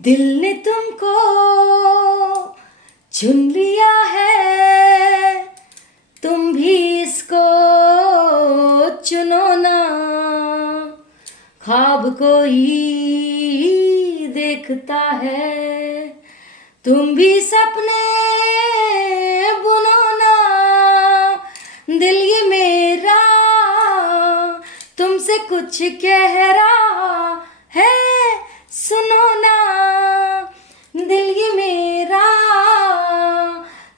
दिल ने तुमको चुन लिया है, तुम भी इसको चुनो ना। ख्वाब कोई देखता है, तुम भी सपने बुनो ना। दिल ये मेरा तुमसे कुछ कह रहा है, सुनो ना। दिल ये मेरा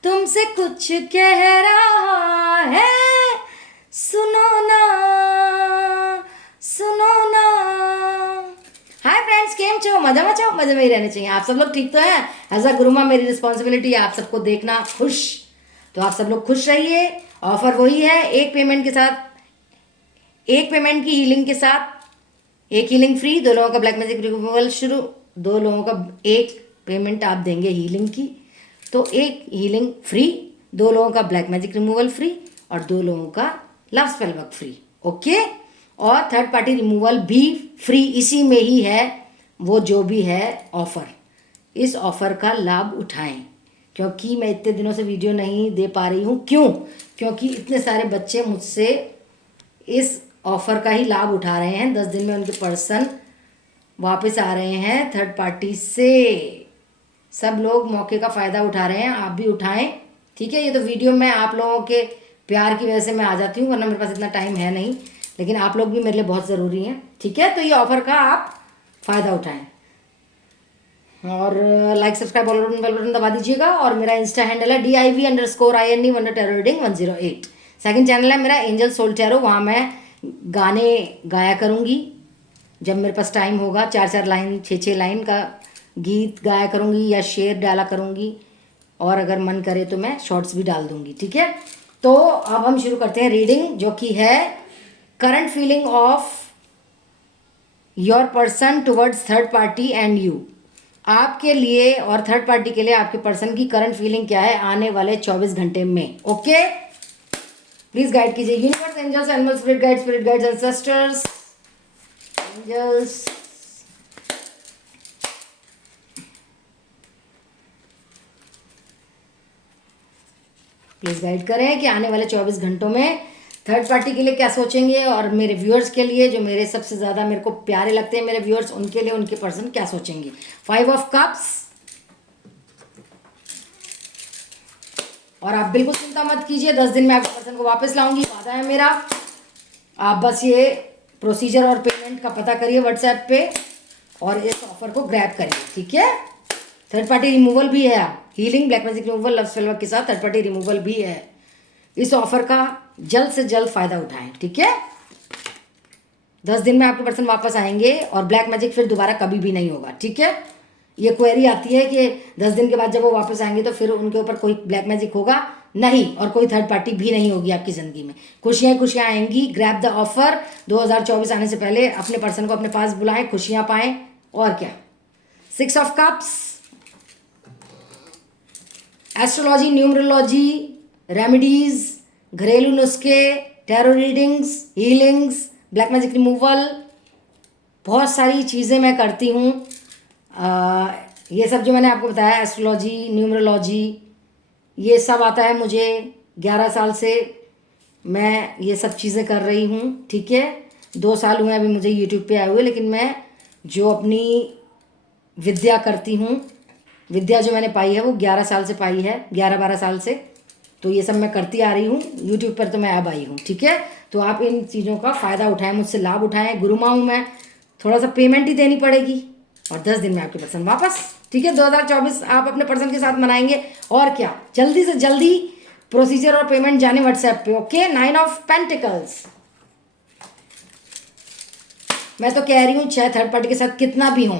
तुमसे कुछ कह रहा है, सुनो ना, सुनो ना। हाय फ्रेंड्स, केम छो? मजा में छो? मजे में ही रहने चाहिए। आप सब लोग ठीक तो हैं? एज अ गुरु माँ मेरी रिस्पॉन्सिबिलिटी है आप सबको देखना खुश, तो आप सब लोग खुश रहिए। ऑफर वही है, एक पेमेंट के साथ, एक पेमेंट की हीलिंग के साथ एक हीलिंग फ्री। 2 लोगों का ब्लैक मैजिक रिमूवल शुरू, 2 लोगों का एक पेमेंट आप देंगे हीलिंग की तो एक हीलिंग फ्री, 2 लोगों का ब्लैक मैजिक रिमूवल फ्री और 2 लोगों का love spell work free. Okay, और थर्ड पार्टी रिमूवल भी फ्री, इसी में ही है वो जो भी है ऑफर। इस ऑफर का लाभ उठाएं, क्योंकि मैं इतने दिनों से वीडियो नहीं दे पा रही हूँ। क्यों? क्योंकि इतने सारे बच्चे मुझसे इस ऑफर का ही लाभ उठा रहे हैं। 10 दिन में उनके पर्सन वापस आ रहे हैं थर्ड पार्टी से। सब लोग मौके का फ़ायदा उठा रहे हैं, आप भी उठाएं। ठीक है, ये तो वीडियो में आप लोगों के प्यार की वजह से मैं आ जाती हूँ, वरना मेरे पास इतना टाइम है नहीं, लेकिन आप लोग भी मेरे लिए बहुत ज़रूरी हैं। ठीक है, तो ये ऑफ़र का आप फ़ायदा उठाएं और लाइक सब्सक्राइब बेल बटन दबा दीजिएगा। और मेरा इंस्टा हैंडल है DIV_INE wonder tarot reading 108। Second channel है मेरा एंजल सोल टैरो, वहाँ मैं गाने गाया करूँगी जब मेरे पास टाइम होगा। 4-4 लाइन 6-6 लाइन का गीत गाया करूँगी या शेर डाला करूँगी, और अगर मन करे तो मैं शॉर्ट्स भी डाल दूँगी। ठीक है, तो अब हम शुरू करते हैं रीडिंग, जो कि है current feeling of your person towards third party and you. आपके लिए और थर्ड पार्टी के लिए आपके पर्सन की करंट फीलिंग क्या है आने वाले 24 घंटे में। ओके, प्लीज गाइड कीजिए universe, angels, animals, spirit guides, ancestors, angels. Please guide करें कि आने वाले 24 घंटों में थर्ड पार्टी के लिए क्या सोचेंगे, और मेरे व्यूअर्स के लिए, जो मेरे सबसे ज़्यादा मेरे को प्यारे लगते हैं मेरे व्यूअर्स, उनके लिए उनके पर्सन क्या सोचेंगे। 5 ऑफ कप्स। और आप बिल्कुल चिंता मत कीजिए, 10 दिन में आपके पर्सन को वापस लाऊंगी, वादा है मेरा। आप बस ये प्रोसीजर और पेमेंट का पता करिए व्हाट्सएप पे और इस ऑफर को ग्रैब करिए। ठीक है, थर्ड पार्टी रिमूवल भी है, healing, black magic removal, love spell work के साथ थर्ड पार्टी रिमूवल भी है। इस ऑफर का जल्द से जल्द फायदा उठाएं। ठीक है, 10 दिन में आपके पर्सन वापस आएंगे और ब्लैक मैजिक फिर दोबारा कभी भी नहीं होगा। ठीक है, ये क्वेरी आती है कि 10 दिन के बाद जब वो वापस आएंगे तो फिर उनके ऊपर कोई ब्लैक मैजिक होगा? नहीं, और कोई थर्ड पार्टी भी नहीं होगी आपकी ज़िंदगी में। खुशियाँ खुशियाँ आएंगी। Grab the offer. 2024 आने से पहले अपने पर्सन को अपने पास बुलाएं, खुशियाँ पाएं, और क्या। 6 of cups. Astrology, numerology, remedies, घरेलू नुस्खे, tarot readings, healings, black magic removal, बहुत सारी चीज़ें मैं करती हूँ। ये सब जो मैंने आपको बताया, एस्ट्रोलॉजी, न्यूमरोलॉजी, ये सब आता है मुझे। 11 साल से मैं ये सब चीज़ें कर रही हूँ। ठीक है, 2 साल हुए अभी मुझे यूट्यूब पे आए हुए, लेकिन मैं जो अपनी विद्या करती हूँ, विद्या जो मैंने पाई है वो 11 साल से पाई है, 11-12 साल से। तो ये सब मैं करती आ रही हूँ यूट्यूब पर, तो मैं अब आई हूँ। ठीक है, तो आप इन चीज़ों का फ़ायदा उठाएं, मुझसे लाभ उठाएं। गुरु माँ हूँ मैं, थोड़ा सा पेमेंट ही देनी पड़ेगी और 10 दिन में आपके पर्सन वापस। ठीक है, 2024 आप अपने पर्सन के साथ मनाएंगे, और क्या। जल्दी से जल्दी प्रोसीजर और पेमेंट जाने व्हाट्सएप पे। Okay, 9 of pentacles. मैं तो कह रही हूँ, चाहे थर्ड पार्टी के साथ कितना भी हो,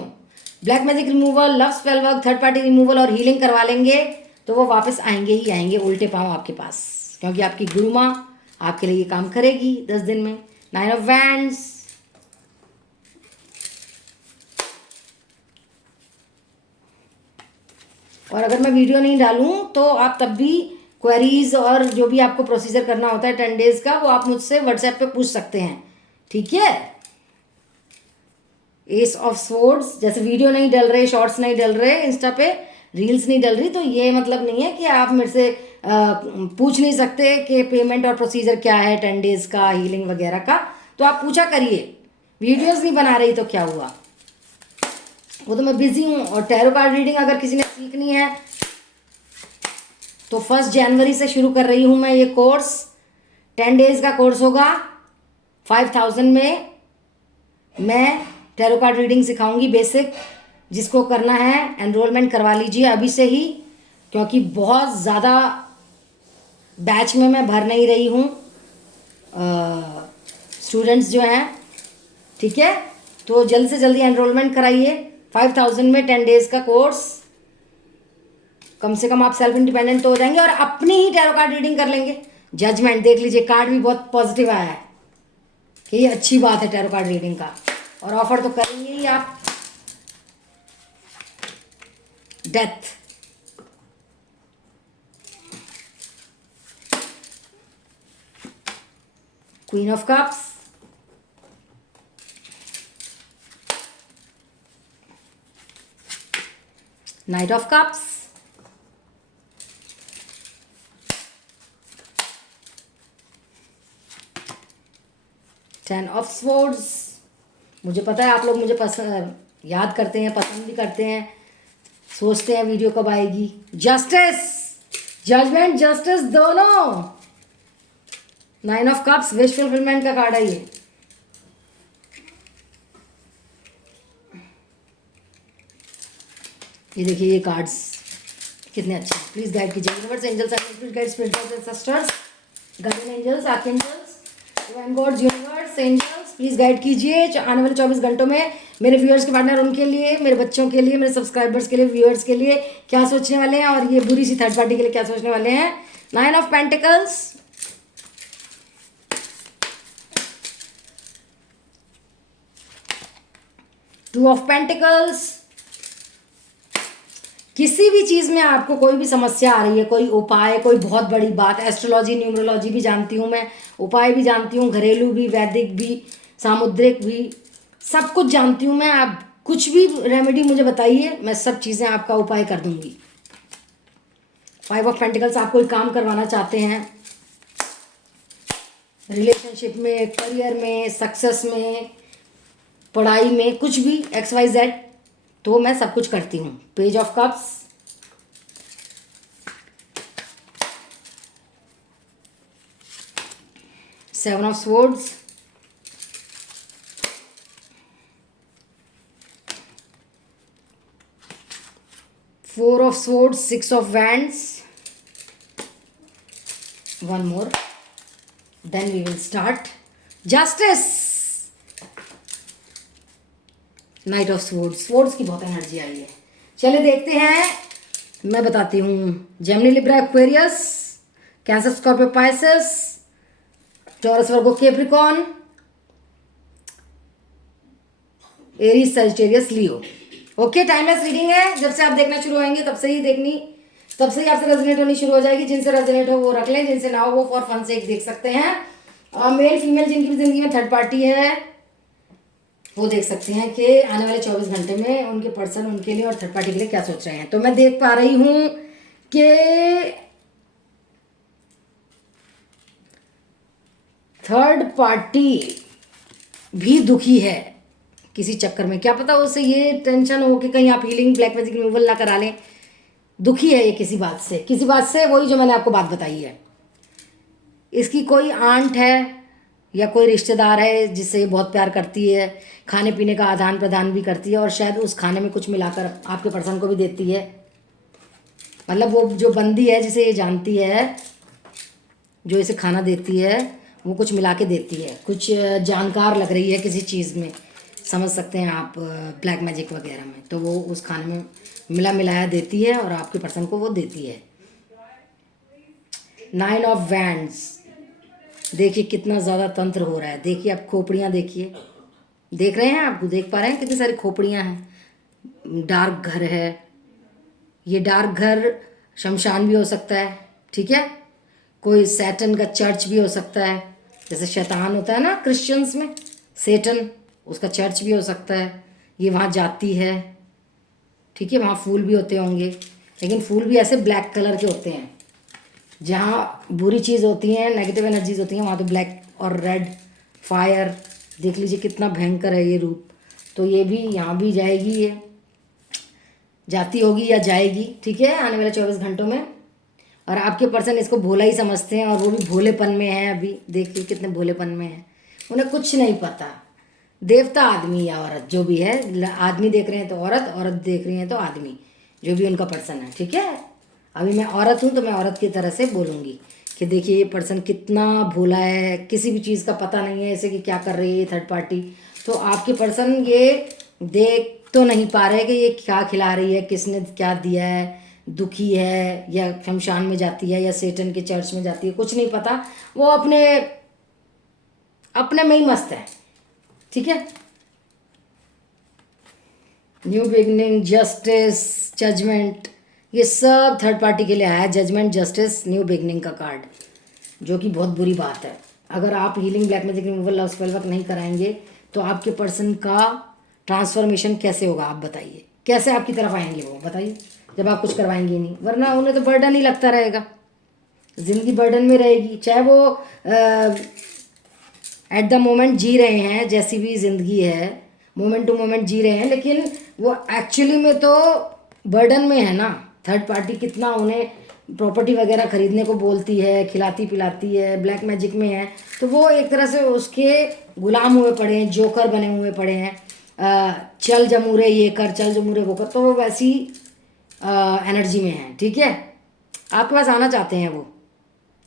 black magic removal, love spell work, third party removal और हीलिंग करवा लेंगे तो वो वापस आएंगे ही आएंगे उल्टे पाँव आपके पास, क्योंकि आपकी गुरु माँ आपके लिए ये काम करेगी 10 दिन में। 9 ऑफ वैंड्स। और अगर मैं वीडियो नहीं डालूं तो आप तब भी क्वेरीज और जो भी आपको प्रोसीजर करना होता है 10 डेज का, वो आप मुझसे व्हाट्सएप पे पूछ सकते हैं। ठीक है, एस ऑफ स्वॉर्ड्स, जैसे वीडियो नहीं डल रहे, शॉर्ट्स नहीं डल रहे इंस्टा पे, रील्स नहीं डल रही, तो ये मतलब नहीं है कि आप मेरे से पूछ नहीं सकते कि पेमेंट और प्रोसीजर क्या है 10 डेज का हीलिंग वगैरह का, तो आप पूछा करिए। वीडियोस नहीं बना रही तो क्या हुआ, वो तो मैं बिजी हूँ। और टैरो कार्ड रीडिंग अगर किसी ने सीखनी है तो 1 जनवरी से शुरू कर रही हूँ मैं ये कोर्स। 10 डेज का कोर्स होगा, 5000 में मैं टैरो कार्ड रीडिंग सिखाऊंगी बेसिक। जिसको करना है एनरोलमेंट करवा लीजिए अभी से ही, क्योंकि बहुत ज़्यादा बैच में मैं भर नहीं रही हूँ स्टूडेंट्स जो हैं, ठीक है। तो जल्द से जल्दी एनरोलमेंट कराइए। 5000 में 10 डेज का कोर्स, कम से कम आप सेल्फ इंडिपेंडेंट तो हो जाएंगे और अपनी ही टैरो कार्ड रीडिंग कर लेंगे। जजमेंट देख लीजिए, कार्ड भी बहुत पॉजिटिव आया है कि ये अच्छी बात है टैरो कार्ड रीडिंग का, और ऑफर तो करेंगे ही आप। Death, queen of cups, night of cups, ten of swords. मुझे पता है आप लोग मुझे पसंद याद करते हैं, पसंद भी करते हैं, सोचते हैं वीडियो कब आएगी। जस्टिस, जजमेंट, जस्टिस दोनों। 9 ऑफ कप्स, विश फुलफिलमेंट का कार्ड है ये। ये देखिए ये कार्ड्स कितने अच्छे हैं। प्लीज गाइड कीजिए universe, angels, please guide spirits and sisters, guardian angels, archangels, divine gods, universe, angels, please guide कीजिए आने वाले 24 घंटों में मेरे व्यूअर्स के पार्टनर, उनके लिए, मेरे बच्चों के लिए, मेरे सब्सक्राइबर्स के लिए, व्यूअर्स के लिए क्या सोचने वाले हैं, और ये बुरी सी थर्ड पार्टी के लिए क्या सोचने वाले हैं। 9 of pentacles, two of pentacles. किसी भी चीज़ में आपको कोई भी समस्या आ रही है, कोई उपाय, कोई बहुत बड़ी बात, एस्ट्रोलॉजी न्यूमरोलॉजी भी जानती हूँ मैं, उपाय भी जानती हूँ, घरेलू भी, वैदिक भी, सामुद्रिक भी, सब कुछ जानती हूँ मैं। आप कुछ भी रेमेडी मुझे बताइए, मैं सब चीज़ें आपका उपाय कर दूंगी। 5 ऑफ पेंटिकल्स, आप कोई काम करवाना चाहते हैं रिलेशनशिप में, करियर में, सक्सेस में, पढ़ाई में, कुछ भी XYZ, तो मैं सब कुछ करती हूँ। Page of cups, seven of swords, four of swords, six of wands, one more, then we will start. Justice, knight of swords, swords की बहुत एनर्जी आई है। चलिए देखते हैं, मैं बताती हूँ। Gemini, Libra, Aquarius, Cancer, Scorpio, Pisces, Taurus, Virgo, Capricorn, Aries, Sagittarius, Leo. Okay, timeless reading है, जब से आप देखना शुरू होंगे तब से ही देखनी, तब से ही आपसे रेजोनेट होनी शुरू हो जाएगी। जिनसे रेजोनेट हो वो रख लें, जिनसे ना हो वो फॉर फन से एक देख सकते हैं। मेल फीमेल जिनकी भी जिंदगी में थर्ड पार्टी है वो देख सकते हैं कि आने वाले 24 घंटे में उनके पर्सन उनके लिए और थर्ड पार्टी के लिए क्या सोच रहे हैं। तो मैं देख पा रही हूँ कि थर्ड पार्टी भी दुखी है किसी चक्कर में। क्या पता उसे ये टेंशन हो कि कहीं आप हीलिंग ब्लैक मैजिक रिमूवल ना करा लें। दुखी है ये किसी बात से, किसी बात से, वही जो मैंने आपको बात बताई है। इसकी कोई आंट है या कोई रिश्तेदार है जिससे ये बहुत प्यार करती है, खाने पीने का आदान प्रदान भी करती है, और शायद उस खाने में कुछ मिलाकर आपके पर्सन को भी देती है। मतलब वो जो बंदी है जिसे ये जानती है, जो इसे खाना देती है, वो कुछ मिला के देती है। कुछ जानकार लग रही है किसी चीज़ में, समझ सकते हैं आप, ब्लैक मैजिक वगैरह में। तो वो उस खाने में मिला मिलाया देती है और आपके पर्सन को वो देती है। 9 ऑफ वैंड्स, देखिए कितना ज़्यादा तंत्र हो रहा है। देखिए आप खोपड़ियाँ देखिए, देख रहे हैं, आपको देख पा रहे हैं कितनी सारी खोपड़ियाँ हैं। डार्क घर है, ये डार्क घर शमशान भी हो सकता है, ठीक है। कोई सैटन का चर्च भी हो सकता है, जैसे शैतान होता है ना क्रिश्चियंस में, सेटन, उसका चर्च भी हो सकता है। ये वहाँ जाती है, ठीक है, वहाँ फूल भी होते होंगे, लेकिन फूल भी ऐसे ब्लैक कलर के होते हैं। जहाँ बुरी चीज़ होती हैं, नेगेटिव एनर्जीज होती हैं, वहाँ तो ब्लैक और रेड फायर, देख लीजिए कितना भयंकर है ये रूप। तो ये भी यहाँ भी जाएगी, ये जाती होगी या जाएगी, ठीक है, आने वाले 24 घंटों में। और आपके पर्सन इसको भोला ही समझते हैं, और वो भी भोलेपन में है अभी, देखिए कितने भोलेपन में है, उन्हें कुछ नहीं पता। देवता आदमी या औरत जो भी है, आदमी देख रहे हैं तो औरत, औरत देख रही हैं तो आदमी, जो भी उनका पर्सन है, ठीक है। अभी मैं औरत हूँ तो मैं औरत की तरह से बोलूँगी कि देखिए ये पर्सन कितना भोला है, किसी भी चीज़ का पता नहीं है ऐसे कि क्या कर रही है थर्ड पार्टी। तो आपके पर्सन ये देख तो नहीं पा रहे कि ये क्या खिला रही है, किसने क्या दिया है, दुखी है या शमशान में जाती है या सेटन के चर्च में जाती है, कुछ नहीं पता। वो अपने अपने में ही मस्त है, ठीक है। न्यू बिगनिंग, जस्टिस, जजमेंट, ये सब थर्ड पार्टी के लिए आया है। जजमेंट, जस्टिस, न्यू बिगनिंग का कार्ड, जो कि बहुत बुरी बात है। अगर आप healing, black magic removal, love spell work नहीं कराएंगे तो आपके पर्सन का ट्रांसफॉर्मेशन कैसे होगा, आप बताइए, कैसे आपकी तरफ आएंगे वो, बताइए, जब आप कुछ करवाएंगे नहीं। वरना उन्हें तो बर्डन ही लगता रहेगा, ज़िंदगी बर्डन में रहेगी। चाहे वो एट द मोमेंट जी रहे हैं, जैसी भी ज़िंदगी है, मोमेंट टू मोमेंट जी रहे हैं, लेकिन वो एक्चुअली में तो बर्डन में है ना। थर्ड पार्टी कितना उन्हें प्रॉपर्टी वगैरह खरीदने को बोलती है, खिलाती पिलाती है, ब्लैक मैजिक में है, तो वो एक तरह से उसके गुलाम हुए पड़े हैं, जोकर बने हुए पड़े हैं। चल जमूरे ये कर, चल जमूरे वो कर, तो वो वैसी एनर्जी में है, ठीक है। आपके पास आना चाहते हैं वो,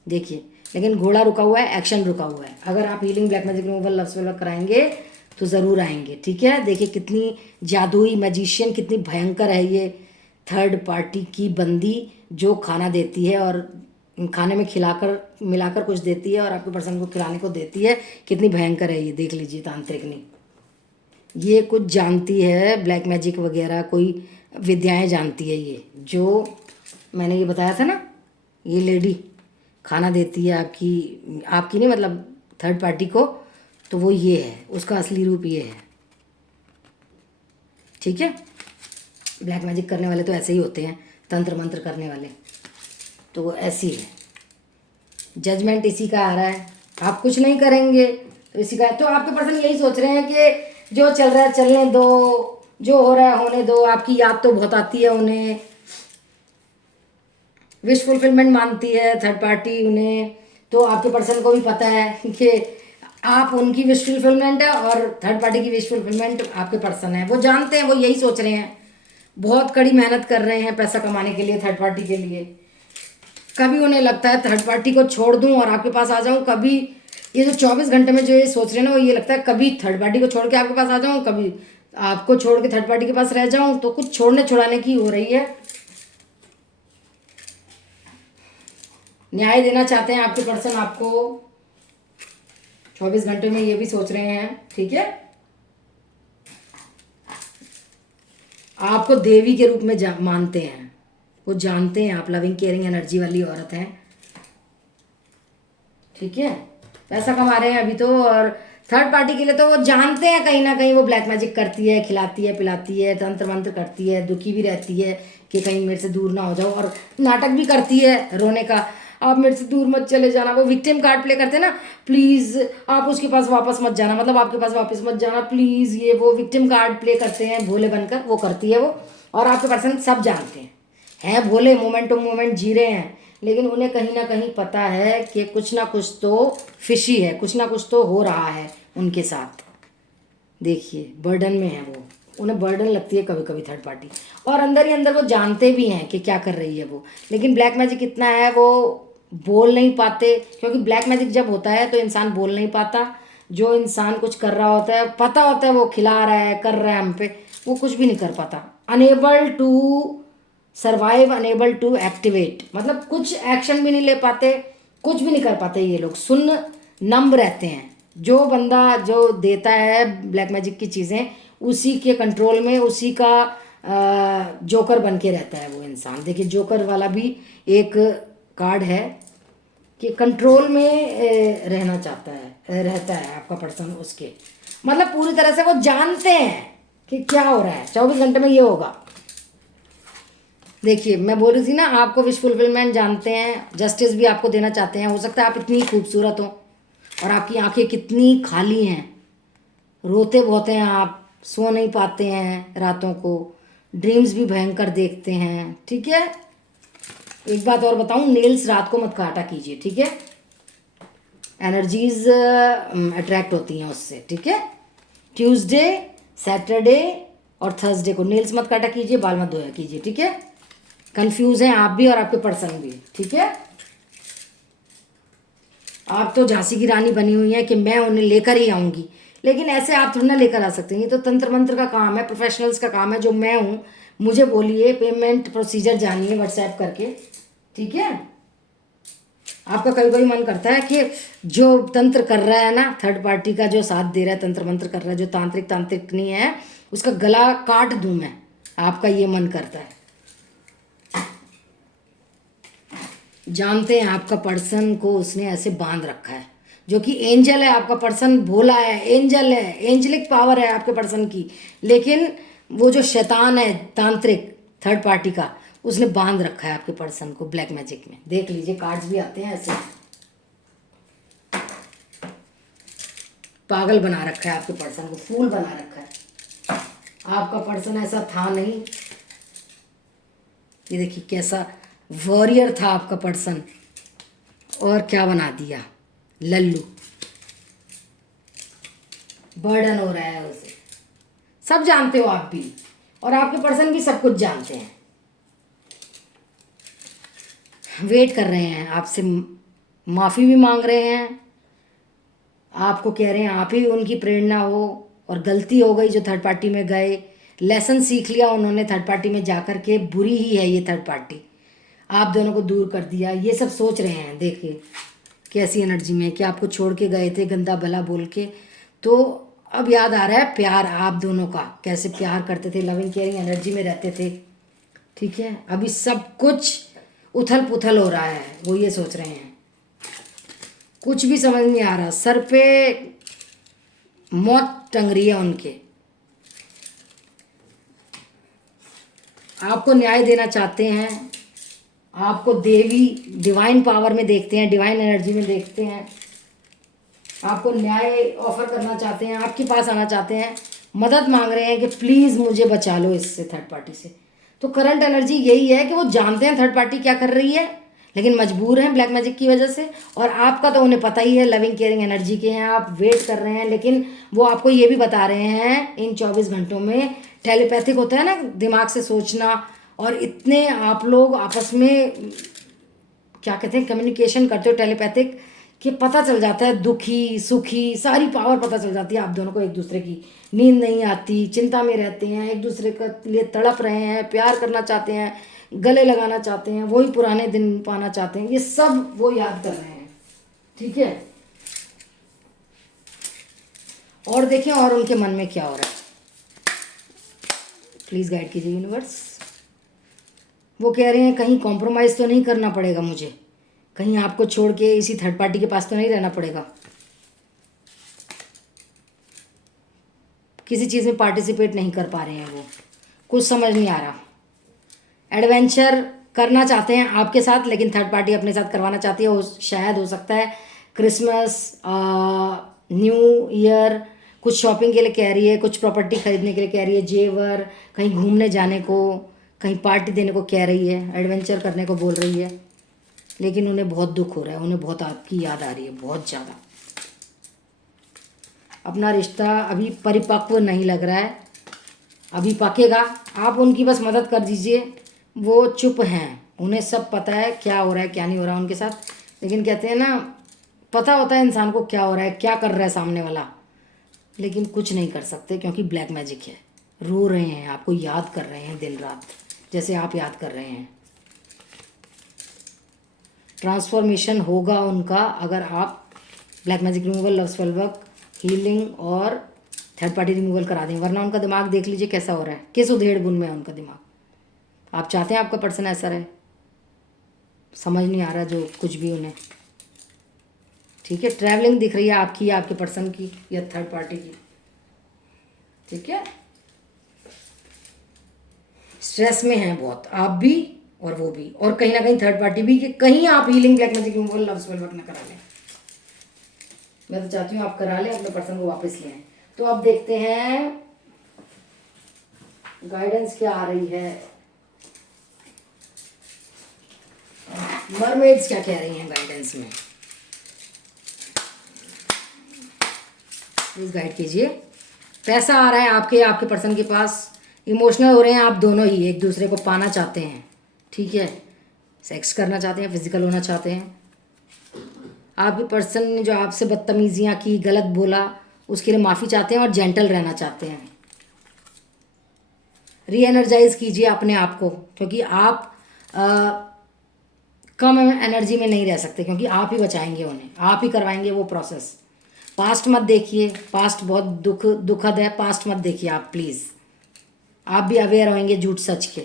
देखिए, लेकिन घोड़ा रुका हुआ है, एक्शन रुका हुआ है। अगर आप healing, black magic removal, love spell work कराएंगे तो ज़रूर आएंगे, ठीक है। देखिए कितनी जादुई मैजिशियन, कितनी भयंकर है ये थर्ड पार्टी की बंदी, जो खाना देती है और खाने में खिलाकर मिलाकर कुछ देती है और आपके पर्सन को खिलाने को देती है। कितनी भयंकर है ये, देख लीजिए। तांत्रिकनी ये कुछ जानती है, ब्लैक मैजिक वगैरह कोई विद्याएं जानती है ये, जो मैंने ये बताया था ना, ये लेडी खाना देती है आपकी, आपकी नहीं मतलब थर्ड पार्टी को, तो वो ये है, उसका असली रूप ये है, ठीक है। ब्लैक मैजिक करने वाले तो ऐसे ही होते हैं, तंत्र मंत्र करने वाले तो वो ऐसी है। जजमेंट इसी का आ रहा है, आप कुछ नहीं करेंगे तो इसी का। तो आपके पर्सन यही सोच रहे हैं कि जो चल रहा है चलने दो, जो हो रहा है होने दो। आपकी याद तो बहुत आती है उन्हें, विश फुलफिलमेंट मानती है थर्ड पार्टी उन्हें। तो आपके पर्सन को भी पता है कि आप उनकी विश फुलफिलमेंट है और थर्ड पार्टी की विश फुलफिलमेंट आपके पर्सन है। वो जानते हैं, वो यही सोच रहे हैं, बहुत कड़ी मेहनत कर रहे हैं पैसा कमाने के लिए थर्ड पार्टी के लिए। कभी उन्हें लगता है थर्ड पार्टी को छोड़ दूं और आपके पास आ जाऊं, कभी ये जो 24 घंटे में जो ये सोच रहे हैं ना, वो ये लगता है कभी थर्ड पार्टी को छोड़ के आपके पास आ जाऊं, कभी आपको छोड़ के थर्ड पार्टी के पास रह जाऊं। तो कुछ छोड़ने छुड़ाने की हो रही है। न्याय देना चाहते हैं आपके पर्सन आपको 24 घंटे में, ये भी सोच रहे हैं, ठीक है। आपको देवी के रूप में मानते हैं, वो जानते हैं आप लविंग केयरिंग एनर्जी वाली औरत हैं, ठीक है। पैसा कमा रहे हैं अभी तो, और थर्ड पार्टी के लिए तो वो जानते हैं कहीं ना कहीं वो ब्लैक मैजिक करती है, खिलाती है पिलाती है, तंत्र मंत्र करती है, दुखी भी रहती है कि कहीं मेरे से दूर ना हो जाओ, और नाटक भी करती है रोने का, आप मेरे से दूर मत चले जाना। वो विक्टिम कार्ड प्ले करते हैं ना, प्लीज़ आप उसके पास वापस मत जाना, मतलब आपके पास वापस मत जाना प्लीज़, ये वो विक्टिम कार्ड प्ले करते हैं भोले बनकर, वो करती है वो। और आपके पर्सन सब जानते हैं भोले, मोमेंट टू मोमेंट जी रहे हैं, लेकिन उन्हें कहीं ना कहीं पता है कि कुछ ना कुछ तो फिशी है, कुछ ना कुछ तो हो रहा है उनके साथ। देखिए बर्डन में है वो, उन्हें बर्डन लगती है कभी कभी थर्ड पार्टी, और अंदर ही अंदर वो जानते भी हैं कि क्या कर रही है वो। लेकिन ब्लैक मैजिक इतना है, वो बोल नहीं पाते, क्योंकि ब्लैक मैजिक जब होता है तो इंसान बोल नहीं पाता। जो इंसान कुछ कर रहा होता है, पता होता है वो खिला रहा है, कर रहा है हम पे, वो कुछ भी नहीं कर पाता। Unable to survive, unable to activate, मतलब कुछ एक्शन भी नहीं ले पाते, कुछ भी नहीं कर पाते ये लोग, सुन्न नम्ब रहते हैं। जो बंदा जो देता है ब्लैक मैजिक की चीज़ें, उसी के कंट्रोल में, उसी का जोकर बन के रहता है वो इंसान। देखिए जोकर वाला भी एक कार्ड है कि कंट्रोल में रहना चाहता है, रहता है आपका पर्सन उसके, मतलब पूरी तरह से वो जानते हैं कि क्या हो रहा है। 24 घंटे में ये होगा। देखिए मैं बोल रही थी ना, आपको विश फुलफिलमेंट जानते हैं, जस्टिस भी आपको देना चाहते हैं। हो सकता है आप इतनी खूबसूरत हो और आपकी आंखें कितनी खाली हैं, रोते बहुत हैं आप, सो नहीं पाते हैं रातों को, ड्रीम्स भी भयंकर देखते हैं, ठीक है। एक बात और बताऊं, नेल्स रात को मत काटा कीजिए, ठीक है। एनर्जीज अट्रैक्ट होती हैं उससे, ठीक है। ट्यूसडे, सैटरडे और थर्सडे को नेल्स मत काटा कीजिए, बाल मत धोया कीजिए, ठीक है। कंफ्यूज हैं आप भी और आपके पर्सन भी, ठीक है। आप तो झांसी की रानी बनी हुई हैं कि मैं उन्हें लेकर ही आऊंगी, लेकिन ऐसे आप थोड़ा ना लेकर आ सकते हैं। ये तो तंत्र मंत्र का काम है, प्रोफेशनल्स का काम है। जो मैं हूँ, मुझे बोलिए, पेमेंट प्रोसीजर जानिए व्हाट्सएप करके, ठीक है। आपका कभी कभी मन करता है कि जो तंत्र कर रहा है ना, थर्ड पार्टी का जो साथ दे रहा है, तंत्र मंत्र कर रहा है, जो तांत्रिक तांत्रिक नहीं है, उसका गला काट दूं मैं, आपका ये मन करता है। जानते हैं आपका पर्सन को उसने ऐसे बांध रखा है, जो कि एंजल है। आपका पर्सन भोला है, एंजल है, एंजलिक पावर है आपके पर्सन की, लेकिन वो जो शैतान है तांत्रिक थर्ड पार्टी का, उसने बांध रखा है आपके पर्सन को ब्लैक मैजिक में। देख लीजिए, कार्ड्स भी आते हैं ऐसे, पागल बना रखा है आपके पर्सन को, फूल बना रखा है। आपका पर्सन ऐसा था नहीं। ये देखिए कैसा वॉरियर था आपका पर्सन, और क्या बना दिया, लल्लू। बर्डन हो रहा है उसे। सब जानते हो आप भी, और आपके पर्सन भी सब कुछ जानते हैं। वेट कर रहे हैं आपसे, माफ़ी भी मांग रहे हैं, आपको कह रहे हैं आप ही उनकी प्रेरणा हो, और गलती हो गई जो थर्ड पार्टी में गए, लेसन सीख लिया उन्होंने थर्ड पार्टी में जाकर के, बुरी ही है ये थर्ड पार्टी, आप दोनों को दूर कर दिया, ये सब सोच रहे हैं। देखिए कैसी एनर्जी में कि आपको छोड़ के गए थे गंदा भला बोल के, तो अब याद आ रहा है प्यार आप दोनों का, कैसे प्यार करते थे, लविंग केयरिंग एनर्जी में रहते थे, ठीक है। अभी सब कुछ उथल पुथल हो रहा है, वो ये सोच रहे हैं, कुछ भी समझ नहीं आ रहा, सर पे मौत टंग रही है उनके। आपको न्याय देना चाहते हैं, आपको देवी डिवाइन पावर में देखते हैं, डिवाइन एनर्जी में देखते हैं, आपको न्याय ऑफर करना चाहते हैं, आपके पास आना चाहते हैं, मदद मांग रहे हैं कि प्लीज़ मुझे बचा लो इससे, थर्ड पार्टी से। तो करंट एनर्जी यही है कि वो जानते हैं थर्ड पार्टी क्या कर रही है, लेकिन मजबूर हैं ब्लैक मैजिक की वजह से। और आपका तो उन्हें पता ही है, लविंग केयरिंग एनर्जी के हैं, आप वेट कर रहे हैं, लेकिन वो आपको ये भी बता रहे हैं इन 24 घंटों में, टेलीपैथिक होता है ना, दिमाग से सोचना, और इतने आप लोग आपस में क्या कहते हैं, कम्युनिकेशन करते हो टेलीपैथिक, कि पता चल जाता है दुखी सुखी, सारी पावर पता चल जाती है आप दोनों को एक दूसरे की। नींद नहीं आती, चिंता में रहते हैं, एक दूसरे के लिए तड़प रहे हैं, प्यार करना चाहते हैं, गले लगाना चाहते हैं, वही पुराने दिन पाना चाहते हैं, ये सब वो याद कर रहे हैं, ठीक है। और देखें और उनके मन में क्या हो रहा है, प्लीज़ गाइड कीजिए यूनिवर्स। वो कह रहे हैं कहीं कॉम्प्रोमाइज़ तो नहीं करना पड़ेगा मुझे, कहीं आपको छोड़ के इसी थर्ड पार्टी के पास तो नहीं रहना पड़ेगा, किसी चीज़ में पार्टिसिपेट नहीं कर पा रहे हैं वो, कुछ समझ नहीं आ रहा। एडवेंचर करना चाहते हैं आपके साथ, लेकिन थर्ड पार्टी अपने साथ करवाना चाहती है, शायद हो सकता है क्रिसमस, न्यू ईयर, कुछ शॉपिंग के लिए कह रही है, कुछ प्रॉपर्टी खरीदने के लिए कह रही है, जेवर, कहीं घूमने जाने को, कहीं पार्टी देने को कह रही है, एडवेंचर करने को बोल रही है, लेकिन उन्हें बहुत दुख हो रहा है, उन्हें बहुत आपकी याद आ रही है, बहुत ज़्यादा। अपना रिश्ता अभी परिपक्व नहीं लग रहा है, अभी पकेगा, आप उनकी बस मदद कर दीजिए। वो चुप हैं, उन्हें सब पता है क्या हो रहा है क्या नहीं हो रहा उनके साथ, लेकिन कहते हैं ना, पता होता है इंसान को क्या हो रहा है, क्या कर रहा है सामने वाला, लेकिन कुछ नहीं कर सकते क्योंकि ब्लैक मैजिक है। रो रहे हैं, आपको याद कर रहे हैं दिन रात, जैसे आप याद कर रहे हैं। ट्रांसफॉर्मेशन होगा उनका अगर आप black magic removal, love spell work, healing और थर्ड पार्टी रिमूवल करा दें, वरना उनका दिमाग देख लीजिए कैसा हो रहा है, किस उधेड़ बुन में है उनका दिमाग। आप चाहते हैं आपका पर्सन ऐसा रहे, समझ नहीं आ रहा जो कुछ भी उन्हें, ठीक है। ट्रैवलिंग दिख रही है आपकी या आपके पर्सन की या थर्ड पार्टी की, ठीक है। स्ट्रेस में हैं बहुत, आप भी और वो भी, और कहीं ना कहीं थर्ड पार्टी भी, कि कहीं आप healing black magic removal love spell work ना करा लें। मैं तो चाहती हूँ आप करा लें, अपने पर्सन को वापस ले आएं। तो अब देखते हैं गाइडेंस क्या आ रही है, मरमेड्स क्या कह रही हैं गाइडेंस में, प्लीज गाइड कीजिए। पैसा आ रहा है आपके आपके पर्सन के पास, इमोशनल हो रहे हैं आप दोनों ही, एक दूसरे को पाना चाहते हैं, ठीक है, सेक्स करना चाहते हैं, फिजिकल होना चाहते हैं। आपके पर्सन ने जो आपसे बदतमीजियाँ की, गलत बोला, उसके लिए माफ़ी चाहते हैं और जेंटल रहना चाहते हैं। री एनर्जाइज कीजिए अपने आप को, क्योंकि आप कम एनर्जी में नहीं रह सकते, क्योंकि आप ही बचाएंगे उन्हें, आप ही करवाएंगे वो प्रोसेस। पास्ट मत देखिए, पास्ट बहुत दुखद है, पास्ट मत देखिए आप प्लीज़। आप भी अवेयर होंगे झूठ सच के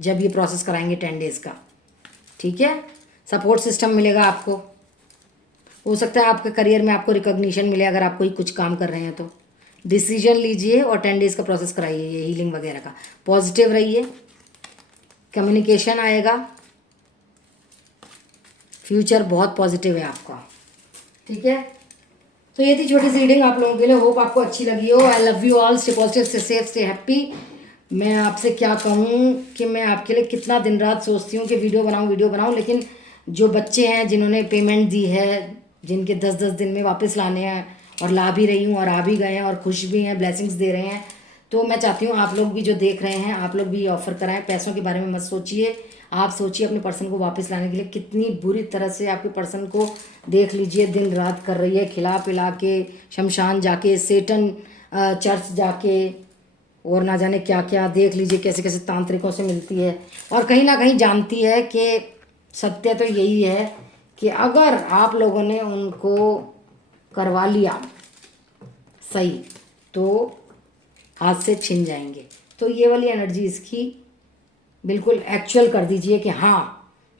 जब ये प्रोसेस कराएंगे 10 डेज़ का, ठीक है। सपोर्ट सिस्टम मिलेगा आपको, हो सकता है आपके करियर में आपको रिकॉग्निशन मिले अगर आप कोई कुछ काम कर रहे हैं तो। डिसीजन लीजिए और 10 डेज़ का प्रोसेस कराइए ये हीलिंग वगैरह का। पॉजिटिव रहिए, कम्युनिकेशन आएगा, फ्यूचर बहुत पॉजिटिव है आपका, ठीक है। तो ये थी छोटी सी रीडिंग आप लोगों के लिए, होप आपको अच्छी लगी हो। I love you all, stay positive, stay safe, stay happy. मैं आपसे क्या कहूँ कि मैं आपके लिए कितना दिन रात सोचती हूँ कि वीडियो बनाऊँ, लेकिन जो बच्चे हैं जिन्होंने पेमेंट दी है, जिनके 10-10 दिन में वापस लाने हैं, और ला भी रही हूँ और आ भी गए हैं और खुश भी हैं, ब्लेसिंग्स दे रहे हैं, तो मैं चाहती हूँ आप लोग भी जो देख रहे हैं, आप लोग भी ऑफ़र कराएं। पैसों के बारे में मत सोचिए, आप सोचिए अपने पर्सन को वापस लाने के लिए। कितनी बुरी तरह से आपके पर्सन को देख लीजिए, दिन रात कर रही है, खिला पिला के, शमशान जाके, सेटन चर्च जाके, और ना जाने क्या क्या, देख लीजिए कैसे कैसे तांत्रिकों से मिलती है, और कहीं ना कहीं जानती है कि सत्य तो यही है कि अगर आप लोगों ने उनको करवा लिया सही तो हाथ से छिन जाएंगे। तो ये वाली एनर्जी इसकी बिल्कुल एक्चुअल कर दीजिए कि हाँ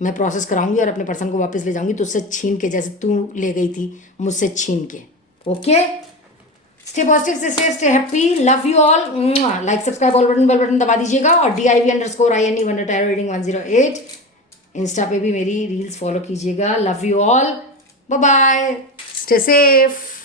मैं प्रोसेस कराऊंगी और अपने पर्सन को वापस ले जाऊंगी, तो उससे छीन के, जैसे तू ले गई थी मुझसे छीन के। Okay, stay positive, stay safe, stay happy, love you all. Like subscribe all button, bell button दबा दीजिएगा, और DIV_INE wonder tarot reading 108 Insta पे भी मेरी रील्स फॉलो कीजिएगा। Love you all, bye bye, stay safe.